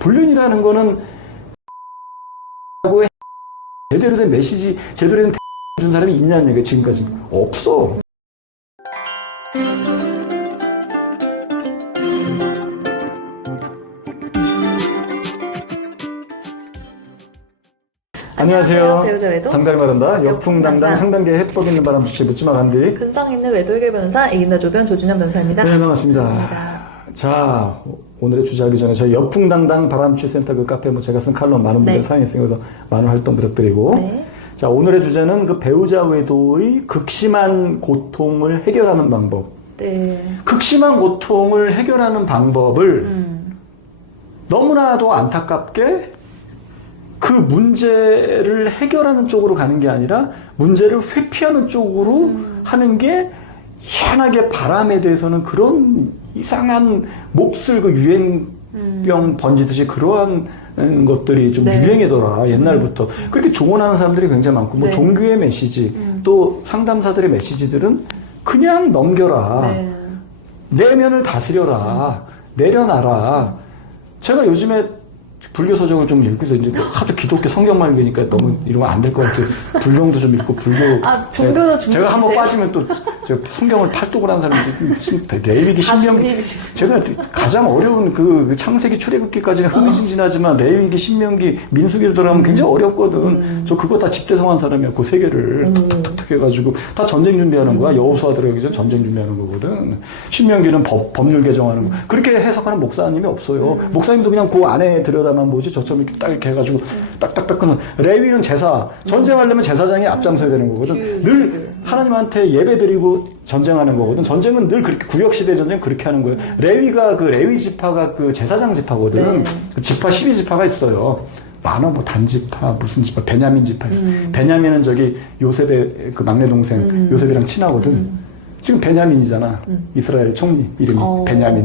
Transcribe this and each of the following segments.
불륜이라는 거는 제대로 된 메시지, 제대로 된 준 사람이 있냐는 얘기야, 지금까지. 없어. 안녕하세요. 배우자 외도 당당히 말한다. 역풍당당 상단계 해법 있는 바람 주시 묻지마 간디. 근성 있는 외도 해결 변호사 이긴다 조변 조준현 변호사입니다. 네, 반갑습니다. 반갑습니다. 자, 오늘의 주제하기 전에 저희 역풍당당 바람취센터 그 카페 뭐 제가 쓴 칼럼 많은 분들 네. 사연이 있으면서 많은 활동 부탁드리고. 네. 자, 오늘의 주제는 그 배우자 외도의 극심한 고통을 해결하는 방법. 네. 극심한 고통을 해결하는 방법을 너무나도 안타깝게 그 문제를 해결하는 쪽으로 가는 게 아니라 문제를 회피하는 쪽으로 하는 게 희한하게 바람에 대해서는 그런 이상한 몹쓸 그 유행병 번지듯이 그러한 것들이 좀 네. 유행이더라, 옛날부터. 그렇게 조언하는 사람들이 굉장히 많고, 뭐 네. 종교의 메시지, 또 상담사들의 메시지들은 그냥 넘겨라. 네. 내면을 다스려라. 내려놔라. 제가 요즘에 불교 서적을 좀 읽고서 이제 하도 기독교 성경만 읽으니까 너무 이러면 안 될 것 같아요. 불경도 좀 읽고 불교. 종교도 제가 한번 빠지면 또 제가 성경을 팔독을 한 사람인데 레위기 신명기 제가 가장 어려운 그 창세기 출애굽기까지는 흥미진진하지만 레위기 신명기 민수기로 들어가면 굉장히 어렵거든. 저 그거 다 집대성한 사람이야. 그 세 개를 탁탁탁 해가지고 다 전쟁 준비하는 거야. 여호수아 들어가기 전 전쟁 준비하는 거거든. 신명기는 법률 개정하는 거. 그렇게 해석하는 목사님이 없어요. 목사님도 그냥 그 안에 들여다만 뭐지 저처럼 이렇게 딱 이렇게 해가지고 딱딱딱 끊어. 레위는 제사. 전쟁하려면 제사장이 앞장서야 되는 거거든. 늘 하나님한테 예배드리고 전쟁하는 거거든. 전쟁은 늘 그렇게 구역시대 전쟁 그렇게 하는 거예요. 레위가 그 레위 지파가 그 제사장 지파거든. 네. 그 지파 12지파가 있어요. 많아 뭐 단지파 무슨 지파 베냐민 지파 있어. 베냐민은 저기 요셉의 그 막내 동생 요셉이랑 친하거든. 지금 베냐민이잖아. 이스라엘 총리 이름이 베냐민.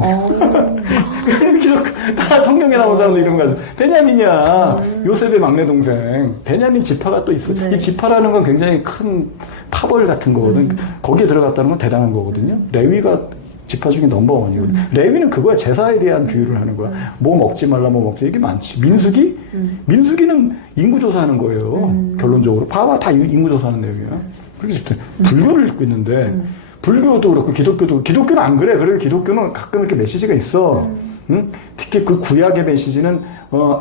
다 성경에 나온 사람들 이름 가지고 베냐민이야. 요셉의 막내 동생. 베냐민 지파가 또 있어. 네. 이 지파라는 건 굉장히 큰 파벌 같은 거거든. 거기에 들어갔다는 건 대단한 거거든요. 레위가 지파 중에 넘버원이거든. 레위는 그거야. 제사에 대한 규율을 하는 거야. 뭐 먹지 말라, 뭐 먹지. 이게 많지. 민수기? 민수기는 인구조사하는 거예요. 결론적으로. 봐봐. 다 인구조사하는 내용이야. 그렇게 집대 불교를 읽고 있는데, 불교도 그렇고, 기독교는 안 그래. 그래, 기독교는 가끔 이렇게 메시지가 있어. 응? 특히 그 구약의 메시지는,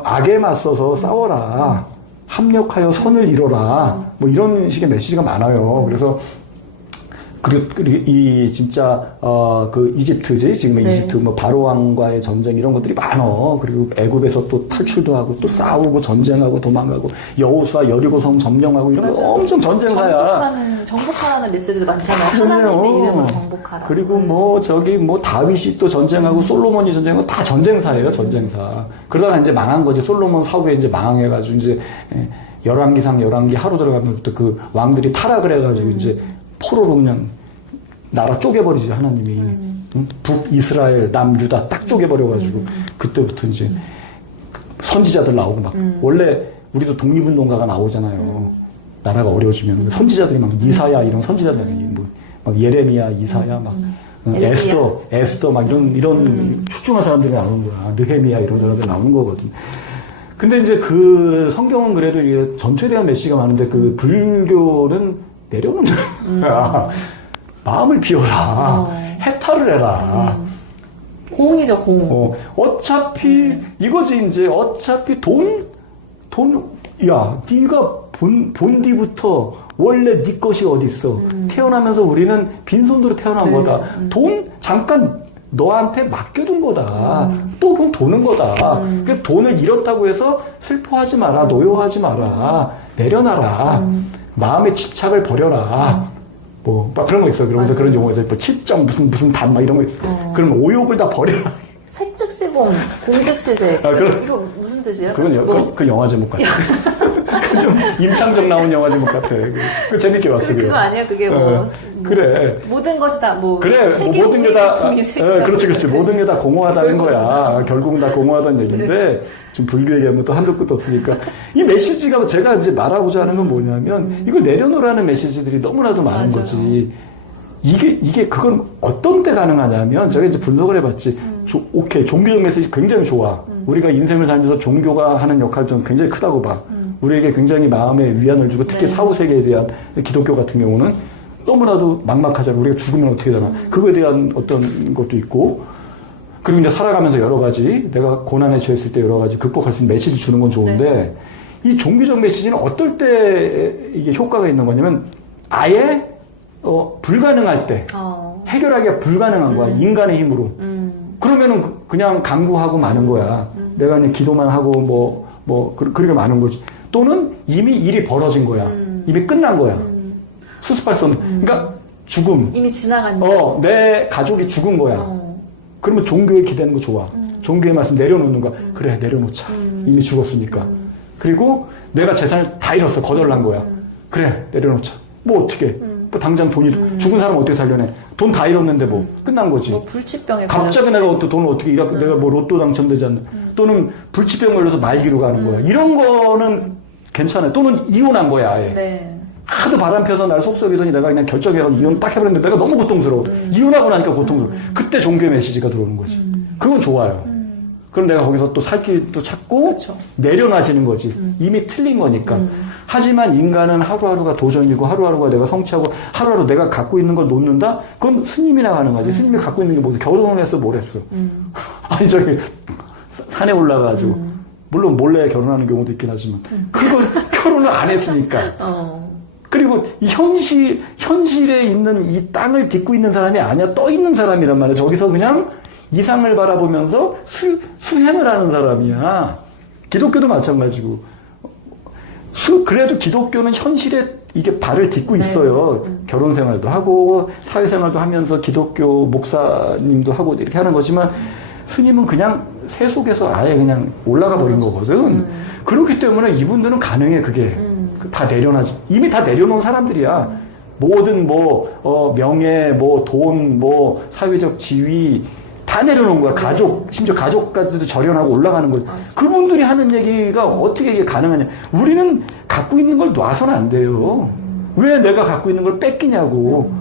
악에 맞서서 싸워라. 합력하여 선을 이뤄라. 뭐 이런 식의 메시지가 많아요. 그래서, 그리고 이 진짜 그 이집트지 지금 네. 이집트 뭐 바로 왕과의 전쟁 이런 것들이 많어. 그리고 애굽에서 또 탈출도 하고 또 싸우고 전쟁하고 도망가고 여호수아 여리고성 점령하고 이런 거 엄청 전쟁사야. 정복하라는 메시지도 많잖아요. 하나님의 이름으로 정복하라. 그리고 뭐 저기 뭐 다윗이 또 전쟁하고 솔로몬이 전쟁하고 다 전쟁사예요, 전쟁사. 그러다가 이제 망한 거지. 솔로몬 사후에 이제 망해가지고 이제 열왕기상 열왕기 하루 들어가면부터 그 왕들이 타락을 해가지고 이제 포로로 그냥 나라 쪼개버리지 하나님이. 응? 북이스라엘 남유다 딱 쪼개버려가지고 그때부터 이제 선지자들 나오고 막 원래 우리도 독립운동가가 나오잖아요. 나라가 어려워지면 선지자들이 막 이사야 이런 선지자들이 뭐 막 예레미야 이사야 막 에스더 막 이런 출중한 사람들이 나오는 거야. 느헤미야 이런 사람들이 나오는 거거든. 근데 이제 그 성경은 그래도 이게 전체에 대한 메시지가 많은데 그 불교는 내려놓는 거야. 마음을 비워라. 해탈을 해라. 공이죠, 공. 어차피 이거지 이제 어차피 야 네가 본 뒤부터 원래 네 것이 어디 있어. 태어나면서 우리는 빈손으로 태어난 거다. 돈 잠깐 너한테 맡겨둔 거다. 또 그럼 도는 거다. 그 돈을 잃었다고 해서 슬퍼하지 마라. 노여하지 마라. 내려놔라. 마음의 집착을 버려라. 뭐, 막 그런 거 있어. 그러면서 맞아. 그런 용어가 있어. 뭐, 7점 무슨 단, 막 이런 거 있어. 그럼 오욕을 다 버려라. 살즉시공, 공즉시제. 이거 무슨 뜻이에요? 그건 그 영화 제목 같아. 그 좀 임창정 나온 영화 제목 같아. 그 재밌게 봤어. 그거 아니야? 그게 뭐. 그래. 모든 것이 다 뭐. 그래. 세계 모든 게 다. 그렇지. 네. 모든 게 다 공허하다는 거야. 결국은 다 공허하다는 얘기인데, 지금 불교 얘기하면 또 한도 끝도 없으니까. 이 메시지가 제가 이제 말하고자 하는 건 뭐냐면, 이걸 내려놓으라는 메시지들이 너무나도 많은 맞아요. 거지. 그건 어떤 때 가능하냐면, 제가 이제 분석을 해봤지. 오케이. 종교적 메시지 굉장히 좋아. 우리가 인생을 살면서 종교가 하는 역할이 좀 굉장히 크다고 봐. 우리에게 굉장히 마음의 위안을 주고 특히 네. 사후세계에 대한 기독교 같은 경우는 너무나도 막막하잖아. 우리가 죽으면 어떻게 되나. 그거에 대한 어떤 것도 있고 그리고 이제 살아가면서 여러 가지 내가 고난에 처했을 때 여러 가지 극복할 수 있는 메시지 주는 건 좋은데 네. 이 종교적 메시지는 어떨 때 이게 효과가 있는 거냐면 아예 불가능할 때 해결하기가 불가능한 거야. 인간의 힘으로. 그러면은 그냥 강구하고 마는 거야. 내가 그냥 기도만 하고 그렇게 마는 거지. 또는 이미 일이 벌어진 거야. 이미 끝난 거야. 수습할 수 없는. 그러니까 죽음. 이미 지나간 내 가족이 죽은 거야. 그러면 종교에 기대는 거 좋아. 종교의 말씀 내려놓는 거야. 그래, 내려놓자. 이미 죽었으니까. 그리고 내가 재산을 다 잃었어. 거덜난 거야. 그래, 내려놓자. 뭐 어떻게? 뭐 당장 돈이 죽은 사람 어떻게 살려내? 돈 다 잃었는데 뭐 끝난 거지. 뭐 불치병에 갑자기 내가 돈을 어떻게 잃었고 내가 뭐 로또 당첨되지 않는 또는 불치병 걸려서 말기로 가는 거야. 이런 거는 괜찮아요. 또는 이혼한 거야 아예. 네. 하도 바람 펴서 날 속썩이더니 내가 그냥 결정해서 이혼 딱 해버렸는데 내가 너무 고통스러워. 이혼하고 나니까 고통스러워. 그때 종교의 메시지가 들어오는 거지. 그건 좋아요. 그럼 내가 거기서 또 살 길도 찾고 그쵸. 내려놔지는 거지. 이미 틀린 거니까. 하지만 인간은 하루하루가 도전이고 하루하루가 내가 성취하고 하루하루 내가 갖고 있는 걸 놓는다? 그건 스님이나 가능하지. 스님이 갖고 있는 게 뭐지? 결혼을 했어? 뭘 했어? 아니 저기 산에 올라가가지고 물론 몰래 결혼하는 경우도 있긴 하지만 그걸 결혼을 안 했으니까. 그리고 이 현실에 있는 이 땅을 딛고 있는 사람이 아니야. 떠 있는 사람이란 말이야. 저기서 그냥 이상을 바라보면서 수행을 하는 사람이야. 기독교도 마찬가지고. 그래도 기독교는 현실에 이게 발을 딛고 있어요. 결혼 생활도 하고, 사회생활도 하면서 기독교 목사님도 하고 이렇게 하는 거지만, 스님은 그냥 새 속에서 아예 그냥 올라가 버린 거거든. 그렇기 때문에 이분들은 가능해, 그게. 다 내려놔지. 이미 다 내려놓은 사람들이야. 모든 명예, 돈, 사회적 지위, 다 내려놓은 거야. 가족, 심지어 가족까지도 절연하고 올라가는 거지. 그분들이 하는 얘기가 어떻게 이게 가능하냐. 우리는 갖고 있는 걸 놔서는 안 돼요. 왜 내가 갖고 있는 걸 뺏기냐고.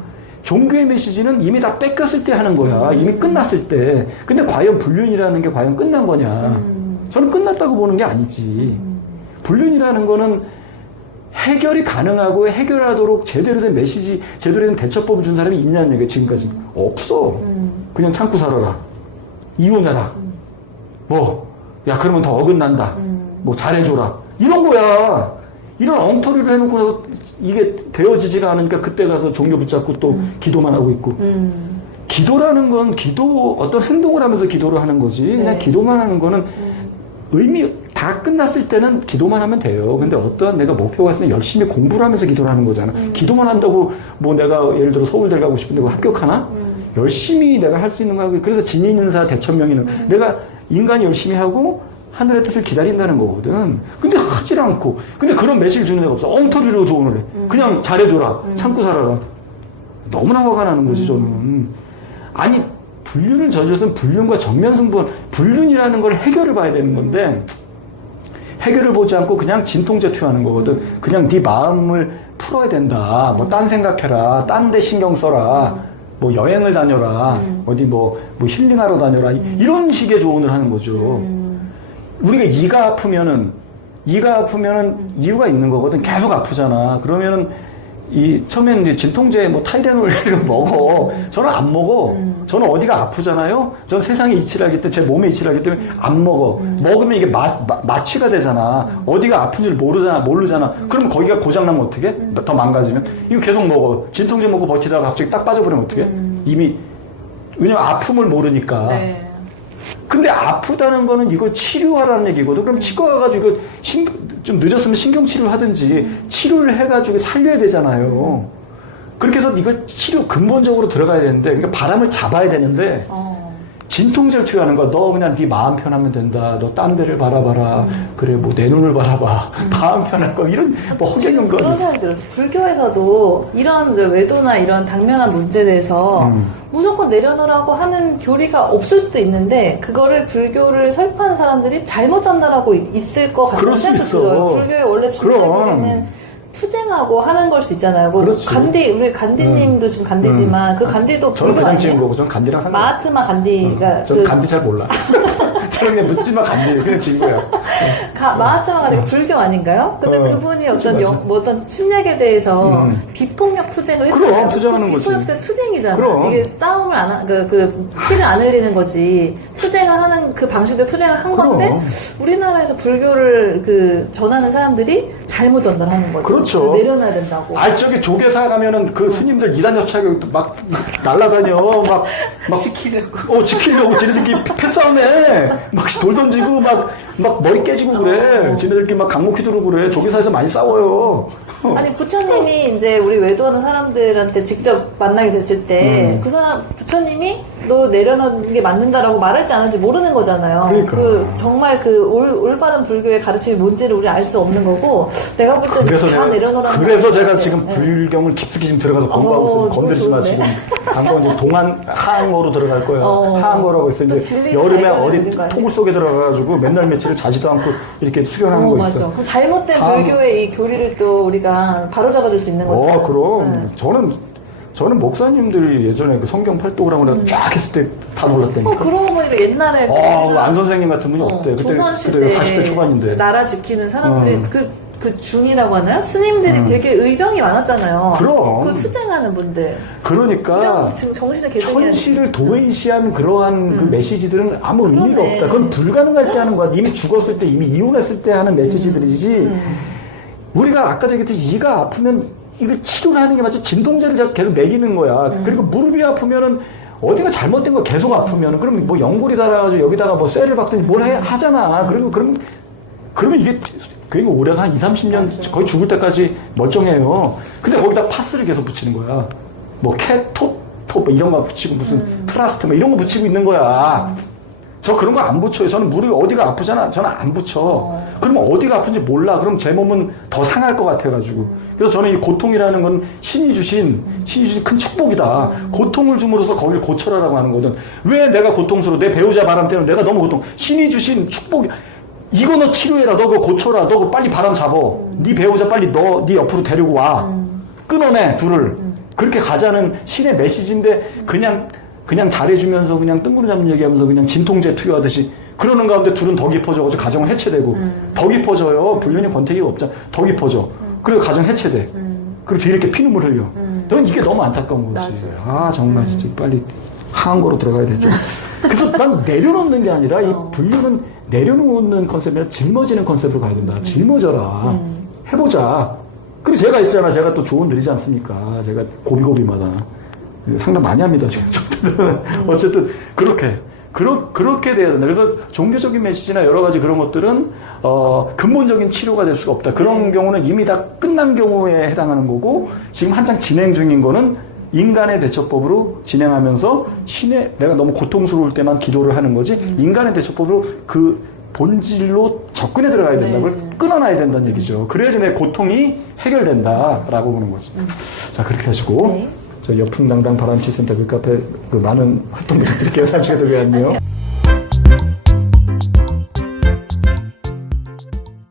종교의 메시지는 이미 다 뺏겼을 때 하는 거야. 이미 끝났을 때. 근데 과연 불륜이라는 게 과연 끝난 거냐. 저는 끝났다고 보는 게 아니지. 불륜이라는 거는 해결이 가능하고 해결하도록 제대로 된 메시지, 제대로 된 대처법을 준 사람이 있냐는 얘기야, 지금까지. 없어. 그냥 참고 살아라. 이혼해라. 그러면 더 어긋난다. 잘해줘라. 이런 거야. 이런 엉터리를 해놓고 나서 이게 되어지지가 않으니까 그때 가서 종교 붙잡고 또 기도만 하고 있고. 기도라는 건 어떤 행동을 하면서 기도를 하는 거지. 그냥 기도만 하는 거는 다 끝났을 때는 기도만 하면 돼요. 근데 어떠한 내가 목표가 있으면 열심히 공부를 하면서 기도를 하는 거잖아. 기도만 한다고 내가 예를 들어 서울대 가고 싶은데 합격하나? 열심히 내가 할 수 있는 거 하고, 그래서 진인인사 대천명이는 내가 인간이 열심히 하고 하늘의 뜻을 기다린다는 거거든. 근데 하질 않고. 근데 그런 메시지를 주는 데가 없어. 엉터리로 조언을 해. 그냥 잘해줘라. 참고 살아라. 너무나 화가 나는 거지, 저는. 아니, 불륜을 저질러서는 불륜과 정면승부, 불륜이라는 걸 해결을 봐야 되는 건데, 해결을 보지 않고 그냥 진통제 투여하는 거거든. 그냥 네 마음을 풀어야 된다. 딴 생각해라. 딴 데 신경 써라. 여행을 다녀라. 어디 힐링하러 다녀라. 이런 식의 조언을 하는 거죠. 우리가 이가 아프면은 이유가 있는 거거든. 계속 아프잖아. 그러면은 처음에는 이제 진통제 타이레놀 이런 거 먹어. 저는 안 먹어. 저는 어디가 아프잖아요. 저는 세상에 이치를 하기 때문에, 제 몸에 이치를 하기 때문에 안 먹어. 먹으면 이게 마취가 되잖아. 어디가 아픈지를 모르잖아. 그럼 거기가 고장나면 어떡해? 더 망가지면? 이거 계속 먹어. 진통제 먹고 버티다가 갑자기 딱 빠져버리면 어떡해? 이미, 왜냐면 아픔을 모르니까. 네. 근데 아프다는 거는 이거 치료하라는 얘기거든. 그럼 치과 가가지고 이거 좀 늦었으면 신경치료를 하든지 치료를 해가지고 살려야 되잖아요. 그렇게 해서 이거 치료 근본적으로 들어가야 되는데, 그러니까 바람을 잡아야 되는데, 진통제를 투여하는 거야. 너 그냥 네 마음 편하면 된다. 너 딴 데를 바라봐라. 그래, 내 눈을 바라봐. 마음 편할 거. 이런, 허경영 거. 그런 생각이 들어서, 불교에서도 이런 외도나 이런 당면한 문제에 대해서 무조건 내려놓으라고 하는 교리가 없을 수도 있는데, 그거를 불교를 설파하는 사람들이 잘못 전달하고 있을 것 같다는 생각이 들어요. 불교의 원래 진짜 교리는 투쟁하고 하는 걸 수 있잖아요. 뭐 그렇지. 우리 간디님도 지금 간디지만 그 간디도 저는 불교 그냥 아니에요? 지은 거고, 저는 간디랑 상관. 마하트마 간디가 저는 간디 잘 몰라. 저는 그냥 묻지마 간디 그냥 지은 거야. 마하트마 간디가 불교 아닌가요? 근데 그분이 어떤 뭐 어떤 침략에 대해서 비폭력 투쟁을 그럼, 했잖아요. 투쟁하는 그 거지. 비폭력 때 투쟁이잖아. 그럼. 이게 싸움을 피를 안 흘리는 거지. 투쟁을 하는 그 방식으로 투쟁을 한 건데 그럼. 우리나라에서 불교를 전하는 사람들이 잘못 전달하는 거죠. 그렇죠. 내려놔야 된다고. 저기 조계사 가면은 그 스님들 이단 여차하게 막 날라다녀. 막 지키려고 지네들끼리 패싸움해. 막 돌 던지고 막 머리 깨지고 그래. 지네들끼리 막 강목 휘두르고 그래. 조계사에서 많이 싸워요. 아니 부처님이 이제 우리 외도하는 사람들한테 직접 만나게 됐을 때 그 사람 부처님이 너 내려놓는 게 맞는다라고 말할지 안 할지 모르는 거잖아요. 그러니까. 정말 올바른 불교의 가르침이 뭔지를 우리 알 수 없는 거고 내가 볼 때는 다 내려놓으라는 그래서 제가 건데. 지금 불경을 깊숙이 지금 들어가서 공부하고 있어요. 건드리지 마 좋은데. 지금. 당장 이제 동안 하항어로 들어갈 거예요. 하항어라고 해서 또 이제 진리를 여름에 발견해야 어디 되는 거 아니에요? 토굴 속에 들어가가지고 맨날 며칠을 자지도 않고 이렇게 수련하는 거 맞아. 있어. 그럼 잘못된 하항- 불교의 이 교리를 또 우리가 바로잡아줄 수 있는 거죠. 그럼. 저는 목사님들이 예전에 그 성경 팔도라고 내가 쫙 했을 때 다 놀랐다니까. 그러고 보니까 옛날에 안 선생님 같은 분이 없대. 조선시대 40대 초반인데. 나라 지키는 사람들이 그 중이라고 하나요? 스님들이 되게 의병이 많았잖아요. 그럼. 그 투쟁하는 분들. 그러니까 그냥 지금 정신을 개선해야 현실을 도외시한 그러한 그 메시지들은 아무 의미가 그러네. 없다. 그건 불가능할 때 하는 거야. 이미 죽었을 때, 이미 이혼했을 때 하는 메시지들이지. 우리가 아까 얘기했듯이 이가 아프면 이걸 치료를 하는 게 마치 진통제를 계속 먹이는 거야. 그리고 무릎이 아프면은 어디가 잘못된 거 계속 아프면은 그럼 뭐 연골이 달아가지고 여기다가 뭐 쇠를 박든지 뭘 하잖아. 그러면 이게 그게 오래가 한 20-30년 맞아. 거의 죽을 때까지 멀쩡해요. 근데 거기다 파스를 계속 붙이는 거야. 뭐 뭐 이런 거 붙이고 무슨 플라스트 뭐 이런 거 붙이고 있는 거야. 저 그런 거 안 붙여요. 저는 무릎이 어디가 아프잖아. 저는 안 붙여. 그러면 어디가 아픈지 몰라. 그럼 제 몸은 더 상할 것 같아가지고. 그래서 저는 이 고통이라는 건 신이 주신 큰 축복이다. 고통을 줌으로써 거기를 고쳐라라고 하는 거든. 왜 내가 고통스러워? 내 배우자 바람 때문에 내가 너무 신이 주신 축복이. 이거 너 치료해라. 너 그거 고쳐라. 너 그거 빨리 바람 잡어. 네 배우자 빨리 네 옆으로 데리고 와. 끊어내 둘을. 그렇게 가자는 신의 메시지인데 그냥 잘해주면서 그냥 뜬구름 잡는 얘기하면서 그냥 진통제 투여하듯이 그러는 가운데 둘은 더 깊어져가지고 가정은 해체되고 더 깊어져요. 불륜의 권태기가 없잖아. 더 깊어져. 그리고 가정 해체돼. 그리고 뒤에 이렇게 피눈물 흘려. 넌 이게 너무 안타까운 거지. 정말 진짜 빨리 하한거로 들어가야 되죠. 그래서 난 내려놓는 게 아니라 이 불륜은 내려놓는 컨셉이 아니라 짊어지는 컨셉으로 가야 된다. 짊어져라. 해보자. 그리고 제가 있잖아. 제가 또 조언 드리지 않습니까? 제가 고비고비마다 상담 많이 합니다. 지금 어쨌든 그렇게 돼야 된다. 그래서 종교적인 메시지나 여러 가지 그런 것들은 근본적인 치료가 될 수가 없다. 그런 경우는 이미 다 끝난 경우에 해당하는 거고 지금 한창 진행 중인 거는 인간의 대처법으로 진행하면서 내가 너무 고통스러울 때만 기도를 하는 거지 인간의 대처법으로 그 본질로 접근해 들어가야 된다. 그걸 끊어놔야 된다는 얘기죠. 그래야지 내 고통이 해결된다라고 보는 거죠. 자, 그렇게 하시고 저 여풍당당 바람치센터 그 카페 그 많은 활동 부탁드릴게요. 3시간 더 위한요.